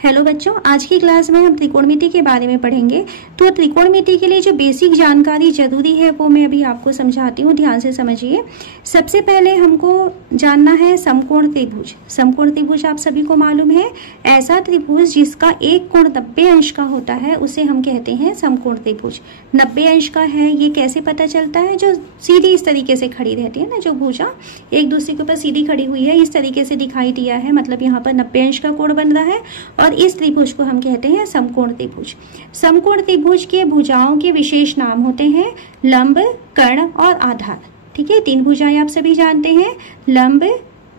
Hello बच्चों, आज की क्लास में हम त्रिकोणमिति के बारे में पढ़ेंगे। तो त्रिकोणमिति के लिए जो बेसिक जानकारी जरूरी है वो मैं अभी आपको समझाती हूँ, ध्यान से समझिए। सबसे पहले हमको जानना है समकोण त्रिभुज। समकोण त्रिभुज आप सभी को मालूम है, ऐसा त्रिभुज जिसका एक कोण 90 अंश का होता है उसे हम कहते हैं समकोण त्रिभुज। 90 अंश का है ये कैसे पता चलता है? जो सीधी इस तरीके से खड़ी रहती है ना, जो भुजा एक दूसरे के ऊपर सीधी खड़ी हुई है, इस तरीके से दिखाई दिया है, मतलब यहाँ पर 90 अंश का कोण बन रहा है और इस त्रिभुज को हम कहते हैं समकोण त्रिभुज। समकोण त्रिभुज के भुजाओं के विशेष नाम होते हैं लंब, कर्ण और आधार। ठीक है, 3 भुजाएं आप सभी जानते हैं, लंब,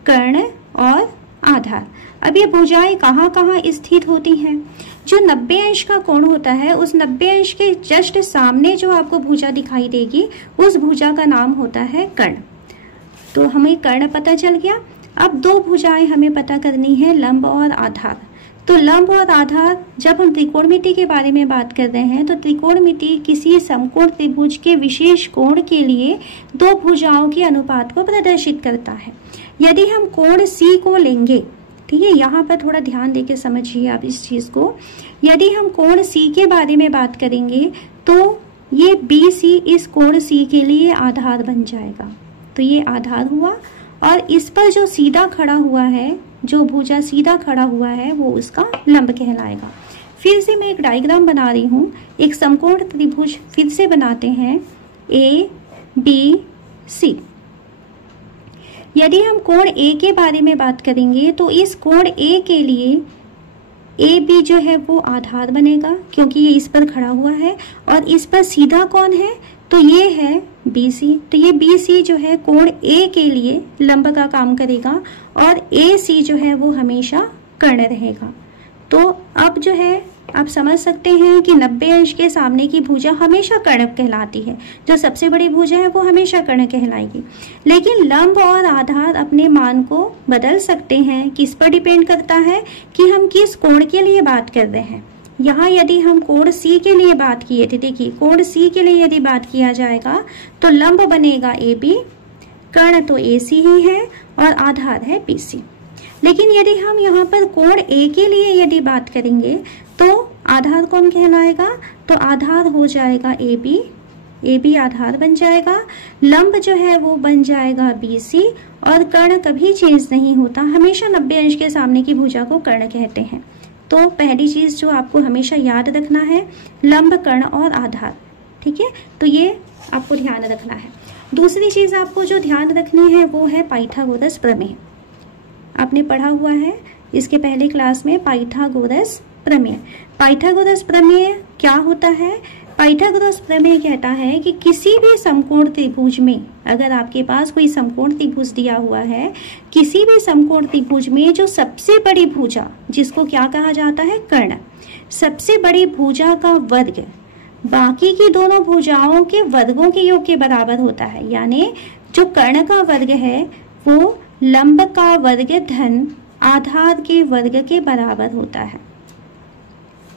कर्ण और आधार। अब ये भुजाएं कहाँ कहाँ स्थित होती हैं? जो 90 अंश का कोण होता है उस 90 अंश के जस्ट सामने जो आपको भुजा दिखाई देगी उस भुजा का नाम होता है कर्ण। तो हमें कर्ण पता चल गया। अब 2 भुजाएं हमें पता करनी है, लंब और आधार। तो लंब और आधार, जब हम त्रिकोणमिति के बारे में बात कर रहे हैं तो त्रिकोणमिति किसी समकोण त्रिभुज के विशेष कोण के लिए 2 भुजाओं के अनुपात को प्रदर्शित करता है। यदि हम कोण C को लेंगे, ठीक है, यहाँ पर थोड़ा ध्यान देके समझिए आप इस चीज को। यदि हम कोण C के बारे में बात करेंगे तो ये BC इस कोण C के लिए आधार बन जाएगा। तो ये आधार हुआ और इस पर जो सीधा खड़ा हुआ है, जो भुजा सीधा खड़ा हुआ है वो उसका लंब कहलाएगा। फिर से मैं एक डायग्राम बना रही हूँ, एक समकोण त्रिभुज फिर से बनाते हैं ABC। यदि हम कोण A के बारे में बात करेंगे तो इस कोण A के लिए AB जो है वो आधार बनेगा क्योंकि ये इस पर खड़ा हुआ है और इस पर सीधा कौन है? तो ये है BC। तो ये BC जो है कोण A के लिए लंब का काम करेगा और AC जो है वो हमेशा कर्ण रहेगा। तो अब जो है आप समझ सकते हैं कि 90 अंश के सामने की भुजा हमेशा कर्ण कहलाती है, जो सबसे बड़ी भुजा है वो हमेशा कर्ण कहलाएगी। लेकिन लंब और आधार अपने मान को बदल सकते हैं। किस पर डिपेंड करता है कि हम किस कोण के लिए बात कर रहे हैं। यहाँ यदि हम कोण C के लिए बात किए थे, देखिए कोण C के लिए यदि बात किया जाएगा तो लंब बनेगा AB, कर्ण तो AC ही है और आधार है BC। लेकिन यदि हम यहाँ पर कोण A के लिए यदि बात करेंगे तो आधार कौन कहलाएगा? तो आधार हो जाएगा AB, AB आधार बन जाएगा। लंब जो है वो बन जाएगा BC और कर्ण कभी चेंज नहीं होता, हमेशा 90 अंश के सामने की भुजा को कर्ण कहते हैं। तो पहली चीज जो आपको हमेशा याद रखना है, लंब, कर्ण और आधार। ठीक है, तो ये आपको ध्यान रखना है। दूसरी चीज आपको जो ध्यान रखनी है वो है पाइथागोरस प्रमेय। आपने पढ़ा हुआ है इसके पहले क्लास में पाइथागोरस प्रमेय। पाइथागोरस प्रमेय क्या होता है? पाइथागोरस प्रमेय कहता है कि किसी भी समकोण त्रिभुज में, अगर आपके पास कोई समकोण त्रिभुज दिया हुआ है, किसी भी समकोण त्रिभुज में जो सबसे बड़ी भुजा, जिसको क्या कहा जाता है? कर्ण, सबसे बड़ी भुजा का वर्ग बाकी की दोनों भुजाओं के वर्गों के योग के बराबर होता है। यानी जो कर्ण का वर्ग है वो लंब का वर्ग धन आधार के वर्ग के बराबर होता है।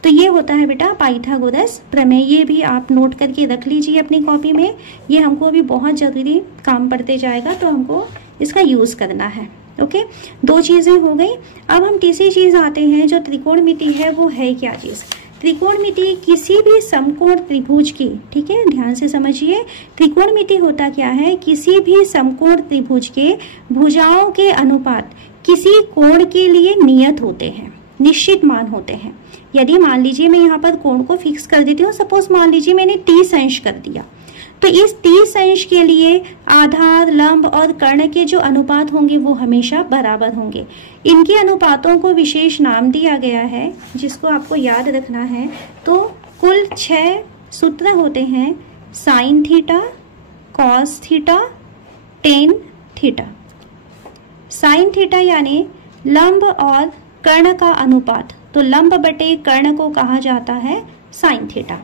तो ये होता है बेटा पाइथागोरस प्रमेय। ये भी आप नोट करके रख लीजिए अपनी कॉपी में, ये हमको अभी बहुत जरूरी काम पड़ते जाएगा तो हमको इसका यूज करना है। ओके, 2 चीजें हो गई। अब हम तीसरी चीज आते हैं, जो त्रिकोणमिति है वो है क्या चीज? त्रिकोणमिति किसी भी समकोण त्रिभुज की, ठीक है, ध्यान से समझिए, त्रिकोणमिति होता क्या है? किसी भी समकोण त्रिभुज के भुजाओं के अनुपात किसी कोण के लिए नियत होते हैं, निश्चित मान होते हैं। यदि मान लीजिए मैं यहाँ पर कोण को फिक्स कर देती हूँ, सपोज मान लीजिए मैंने 30 अंश कर दिया, तो इस 30 अंश के लिए आधार, लंब और कर्ण के जो अनुपात होंगे वो हमेशा बराबर होंगे। इनके अनुपातों को विशेष नाम दिया गया है जिसको आपको याद रखना है। तो कुल 6 सूत्र होते हैं, sine theta, cos theta, tan theta. Sine theta यानी लंब और कर्ण का अनुपात, तो लंब बटे कर्ण को कहा जाता है साइन थीटा।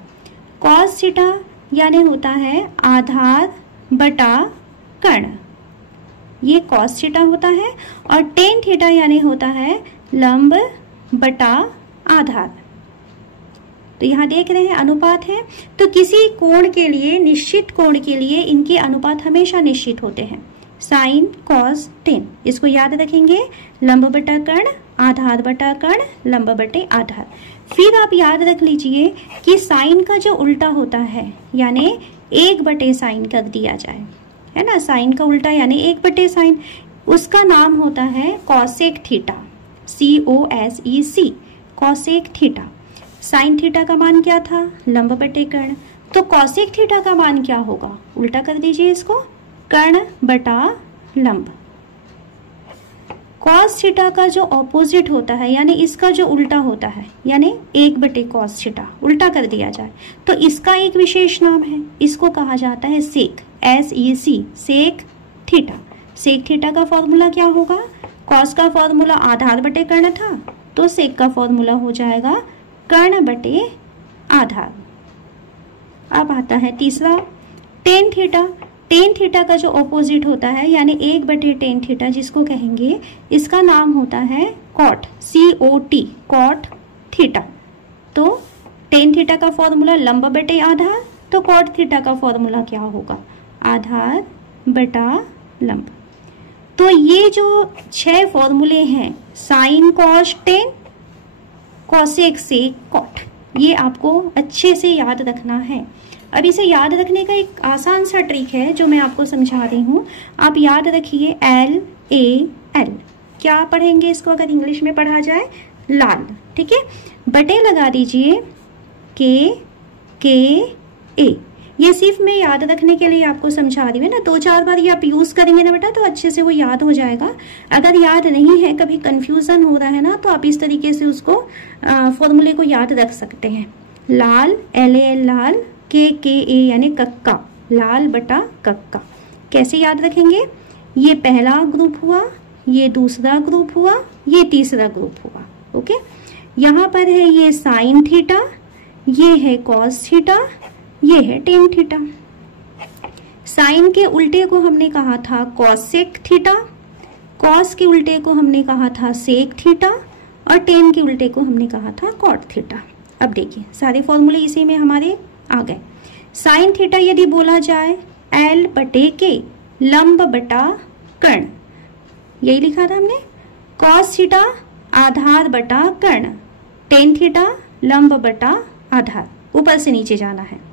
कॉस थीटा यानी होता है आधार बटा कर्ण, ये कॉस थीटा होता है। और टेन थीटा यानी होता है लंब बटा आधार। तो यहाँ देख रहे हैं अनुपात है, तो किसी कोण के लिए, निश्चित कोण के लिए इनके अनुपात हमेशा निश्चित होते हैं। साइन, कॉस, टेन, इसको याद रखेंगे, लंब बटा कर्ण, आधार बटा कर्ण, लंब बटे आधार। फिर आप याद रख लीजिए कि साइन का जो उल्टा होता है यानी 1/साइन कर दिया जाए, है ना, साइन का उल्टा यानी 1/साइन, उसका नाम होता है cosec theta, COSEC, cosec theta. Sine theta का मान क्या था, लंब बटे कर्ण, तो कॉसेक थीटा का मान क्या होगा, उल्टा कर दीजिए इसको, कर्ण बटा लंब। कॉस थीटा का जो ऑपोजिट होता है यानी इसका जो उल्टा होता है यानी 1/कॉस थीटा, उल्टा कर दिया जाए तो इसका एक विशेष नाम है, इसको कहा जाता है sec, SEC, sec theta. Sec theta का फॉर्मूला क्या होगा, कॉस का फॉर्मूला आधार बटे कर्ण था तो सेक का फॉर्मूला हो जाएगा कर्ण बटे आधार। अब आता है तीसरा टेन थीटा। टेन थीटा का जो ऑपोजिट होता है यानी 1/टेन थीटा जिसको कहेंगे, इसका नाम होता है कॉट, COT, कॉट थीटा। तो टेन थीटा का फॉर्मूला लंब बटे आधार, तो कॉट थीटा का फॉर्मूला क्या होगा, आधार बटा लंब। तो ये जो 6 फॉर्मूले हैं, sin cos tan, cosec sec cot, ये आपको अच्छे से याद रखना है। अब इसे याद रखने का एक आसान सा ट्रिक है जो मैं आपको समझा रही हूँ। आप याद रखिए LAL, क्या पढ़ेंगे इसको अगर इंग्लिश में पढ़ा जाए, लाल, ठीक है। बटे लगा दीजिए KA। ये सिर्फ मैं याद रखने के लिए आपको समझा रही हूँ ना, 2-4 बार ये आप यूज करेंगे ना बेटा तो अच्छे से वो याद हो जाएगा। अगर याद नहीं है, कभी कंफ्यूजन हो रहा है ना, तो आप इस तरीके से उसको फॉर्मूले को याद रख सकते हैं। लाल, LAL लाल, KA यानी कक्का, लाल बटा कक्का। कैसे याद रखेंगे, ये पहला ग्रुप हुआ, ये दूसरा ग्रुप हुआ, ये तीसरा ग्रुप हुआ, ओके। यहाँ पर है ये साइन थीटा, ये है कॉस थीटा, ये है टेन थीटा। साइन के उल्टे को हमने कहा था कॉसेक थीटा, कॉस के उल्टे को हमने कहा था सेक थीटा और टेन के उल्टे को हमने कहा था कॉट थीटा। अब देखिए सारे फॉर्मूले इसी में हमारे आ गए। साइन थीटा यदि बोला जाए L/K, लंब बटा कर्ण, यही लिखा था हमने। कॉस थीटा आधार बटा कर्ण, टेन थीटा लंब बटा आधार, ऊपर से नीचे जाना है।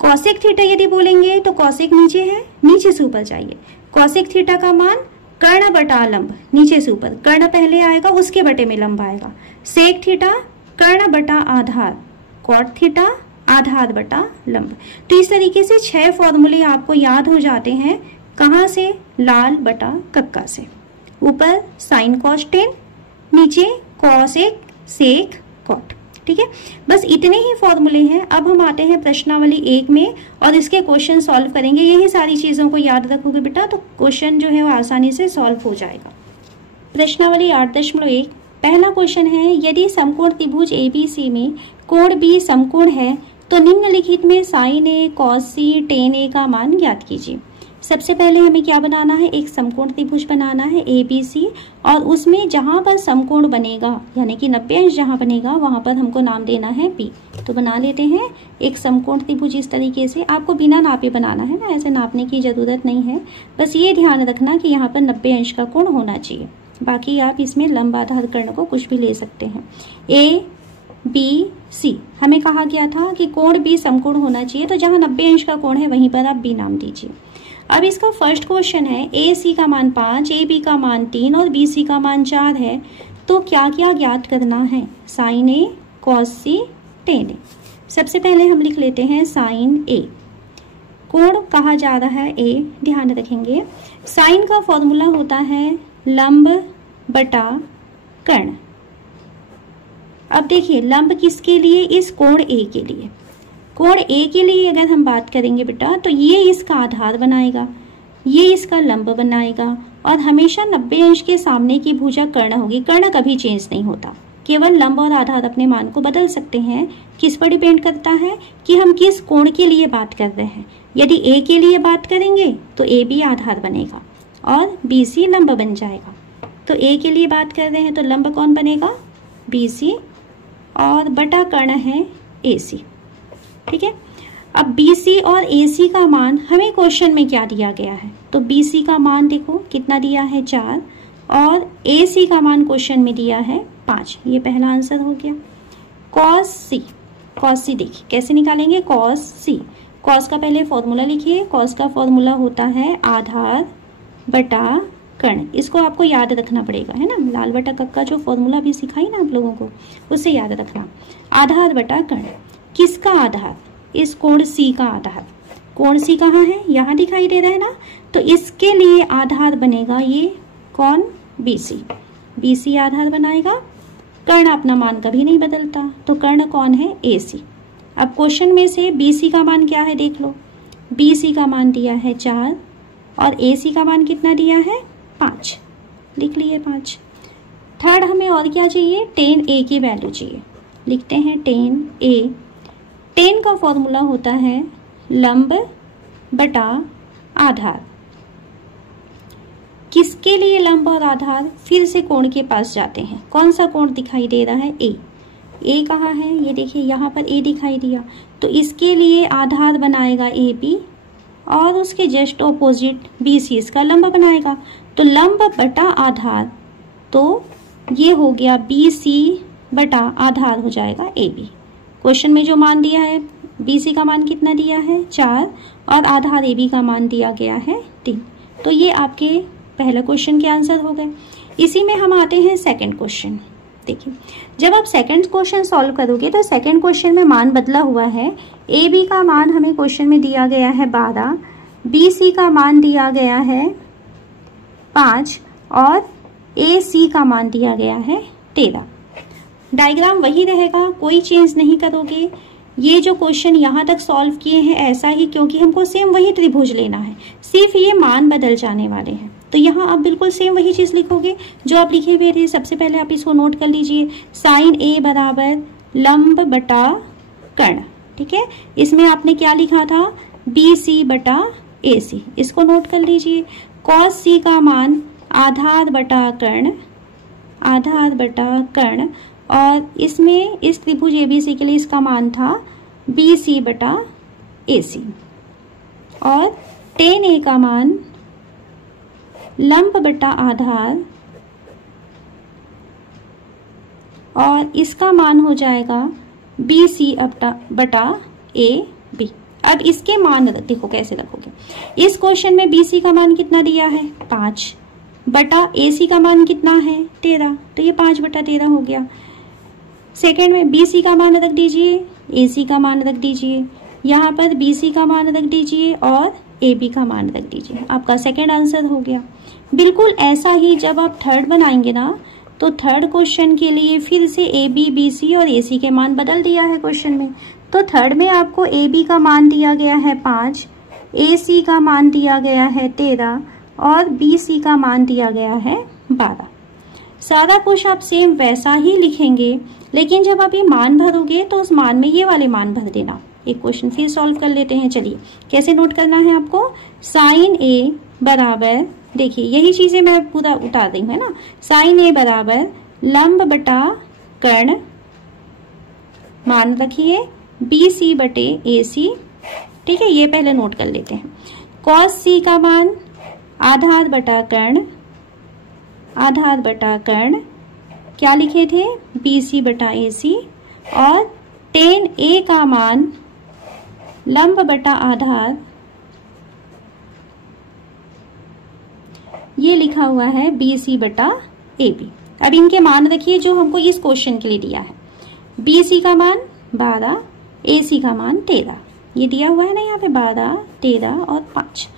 कॉसेक थीटा यदि बोलेंगे तो कॉसेक नीचे है, नीचे से ऊपर जाइए। कॉसेक थीटा का मान कर्ण बटा लंब, नीचे से ऊपर, कर्ण पहले आएगा उसके बटे में लंब आएगा। सेक थीटा कर्ण बटा आधार, कॉट थीटा आधार बटा लंब। तो इस तरीके से 6 फॉर्मूले आपको याद हो जाते हैं। कहाँ से, लाल बटा कक्का से। ऊपर साइन कॉस टेन, नीचे कॉसेक सेक कॉट, ठीक है। बस इतने ही फॉर्मूले हैं। अब हम आते हैं प्रश्नावली 1 में और इसके क्वेश्चन सॉल्व करेंगे। यही सारी चीजों को याद रखोगे बेटा तो क्वेश्चन जो है वो आसानी से सॉल्व हो जाएगा। प्रश्नावली 8.1 पहला क्वेश्चन है, यदि समकोण त्रिभुज ABC में कोण B समकोण है तो निम्नलिखित में sin A, cos C, tan A का मान ज्ञात कीजिए। सबसे पहले हमें क्या बनाना है, एक समकोण त्रिभुज बनाना है ABC और उसमें जहां पर समकोण बनेगा यानी कि 90 अंश जहां बनेगा वहां पर हमको नाम देना है P। तो बना लेते हैं एक समकोण त्रिभुज इस तरीके से। आपको बिना नापे बनाना है ना, ऐसे नापने की जरूरत नहीं है। बस ये ध्यान रखना कि यहाँ पर 90 अंश का कोण होना चाहिए। बाकी आप इसमें लंब आधार कर्ण को कुछ भी ले सकते हैं। ABC हमें कहा गया था कि कोण B समकोण होना चाहिए, तो जहां 90 अंश का कोण है वहीं पर आप B नाम दीजिए। अब इसका फर्स्ट क्वेश्चन है, AC का मान 5, AB का मान 3 और BC का मान 4 है, तो क्या क्या ज्ञात करना है, sin A, cos C, tan A। सबसे पहले हम लिख लेते हैं साइन A। कोण कहा जा रहा है A, ध्यान रखेंगे। साइन का फॉर्मूला होता है लंब बटा कर्ण। अब देखिए लंब किसके लिए, इस कोण A के लिए। कोण A के लिए अगर हम बात करेंगे बेटा तो ये इसका आधार बनाएगा, ये इसका लंब बनाएगा और हमेशा 90 अंश के सामने की भुजा कर्ण होगी। कर्ण कभी चेंज नहीं होता, केवल लंब और आधार अपने मान को बदल सकते हैं। किस पर डिपेंड करता है कि हम किस कोण के लिए बात कर रहे हैं। यदि A के लिए बात करेंगे तो AB आधार बनेगा और BC लंब बन जाएगा। तो A के लिए बात कर रहे हैं तो लंब कौन बनेगा, BC और बटा कर्ण है AC, ठीक है। अब BC और AC का मान हमें क्वेश्चन में क्या दिया गया है, तो BC का मान देखो कितना दिया है 4 और ए सी का मान क्वेश्चन में दिया है 5। ये पहला आंसर हो गया। कॉस सी देखिए कैसे निकालेंगे। कॉस सी, कॉस का पहले फॉर्मूला लिखिए। कॉस का फॉर्मूला होता है आधार बटा कर्ण। इसको आपको याद रखना पड़ेगा, है ना। लाल बटा कक्का जो फॉर्मूला भी सिखाई ना आप लोगों को, उससे याद रखना। आधार बटा कर्ण, किसका आधार? इस कोण सी का आधार। कोण सी कहाँ है? यहाँ दिखाई दे रहा है ना। तो इसके लिए आधार बनेगा ये कौन? बीसी। बीसी आधार बनाएगा। कर्ण अपना मान कभी नहीं बदलता, तो कर्ण कौन है? एसी। अब क्वेश्चन में से बीसी का मान क्या है देख लो। बीसी का मान दिया है 4 और एसी का मान कितना दिया है? 5। लिख लिए 5। थर्ड हमें और क्या चाहिए? tan a की वैल्यू चाहिए। लिखते हैं tan a। tan का फॉर्मूला होता है लंब बटा आधार। किसके लिए लंब और आधार? फिर से कोण के पास जाते हैं। कौन सा कोण दिखाई दे रहा है? ए। ए कहाँ है? ये देखिए यहाँ पर ए दिखाई दिया। तो इसके लिए आधार बनाएगा ए बी और उसके जस्ट ऑपोजिट बी सी इसका लंब बनाएगा। तो लंब बटा आधार, तो ये हो गया बी सी बटा आधार हो जाएगा ए बी। क्वेश्चन में जो मान दिया है बी सी का मान कितना दिया है? 4 और आधार ए बी का मान दिया गया है 3। तो ये आपके पहला क्वेश्चन के आंसर हो गए। इसी में हम आते हैं सेकंड क्वेश्चन। देखिए जब आप सेकंड क्वेश्चन सॉल्व करोगे तो सेकंड क्वेश्चन में मान बदला हुआ है। ए बी का मान हमें क्वेश्चन में दिया गया है 12, बी सी का मान दिया गया है 5 और ए सी का मान दिया गया है 13। डायग्राम वही रहेगा, कोई चेंज नहीं करोगे। ये जो क्वेश्चन यहाँ तक सॉल्व किए हैं ऐसा ही, क्योंकि हमको सेम वही त्रिभुज लेना है, सिर्फ ये मान बदल जाने वाले हैं। तो यहाँ आप बिल्कुल सेम वही चीज लिखोगे जो आप लिखे हुए थे। सबसे पहले आप इसको नोट कर लीजिए। साइन ए बराबर लंब बटा कर्ण, ठीक है। इसमें आपने क्या लिखा था? बी सी बटा ए सी, इसको नोट कर लीजिए। कॉस सी का मान आधार बटा कर्ण, आधार बटा कर्ण, और इसमें इस त्रिभुज एबीसी के लिए इसका मान था बी सी बटा ए सी। और tan a का मान लंब बटा आधार और इसका मान हो जाएगा बी सी बटा ए बी। अब इसके मान देखो कैसे रखोगे। इस क्वेश्चन में बी सी का मान कितना दिया है? 5 बटा ए सी का मान कितना है? 13। तो ये 5 बटा 13 हो गया। सेकेंड में बी सी का मान रख दीजिए, ए सी का मान रख दीजिए, यहाँ पर बी सी का मान रख दीजिए और ए बी का मान रख दीजिए। आपका सेकेंड आंसर हो गया। बिल्कुल ऐसा ही जब आप थर्ड बनाएंगे ना, तो थर्ड क्वेश्चन के लिए फिर से ए बी, बी सी और ए सी के मान बदल दिया है क्वेश्चन में। तो थर्ड में आपको ए बी का मान दिया गया है 5, ए सी का मान दिया गया है 13 और बी सी का मान दिया गया है 12। सारा कुछ आप सेम वैसा ही लिखेंगे, लेकिन जब आप ये मान भरोगे तो उस मान में ये वाले मान भर देना। एक क्वेश्चन फिर सॉल्व कर लेते हैं। चलिए कैसे नोट करना है आपको। साइन ए बराबर, देखिए यही चीजें मैं पूरा उतार रही हूँ, है ना। साइन ए बराबर लंब बटा कर्ण, मान रखिए बी सी बटे ए सी, ठीक है। ये पहले नोट कर लेते हैं। कॉस सी का मान आधार बटा कर्ण, आधार बटा कर्ण, क्या लिखे थे? बी सी बटा ए सी। और tan a का मान लंब बटा आधार, ये लिखा हुआ है बी सी बटा ए बी। अब इनके मान रखिए जो हमको इस क्वेश्चन के लिए दिया है। बी सी का मान 12, ए सी का मान 13, ये दिया हुआ है ना यहाँ पे 12, 13 और 5।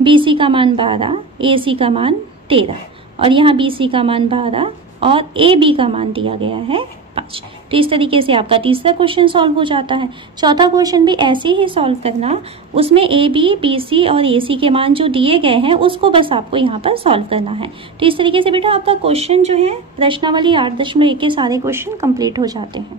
बी सी का मान 12, ए सी का मान 13 और यहाँ बी सी का मान 12 और ए बी का मान दिया गया है 5। तो इस तरीके से आपका तीसरा क्वेश्चन सॉल्व हो जाता है। चौथा क्वेश्चन भी ऐसे ही सॉल्व करना, उसमें ए बी, बी सी और ए सी के मान जो दिए गए हैं उसको बस आपको यहाँ पर सॉल्व करना है। तो इस तरीके से बेटा आपका क्वेश्चन जो है प्रश्नावली 8.1 के सारे क्वेश्चन कंप्लीट हो जाते हैं।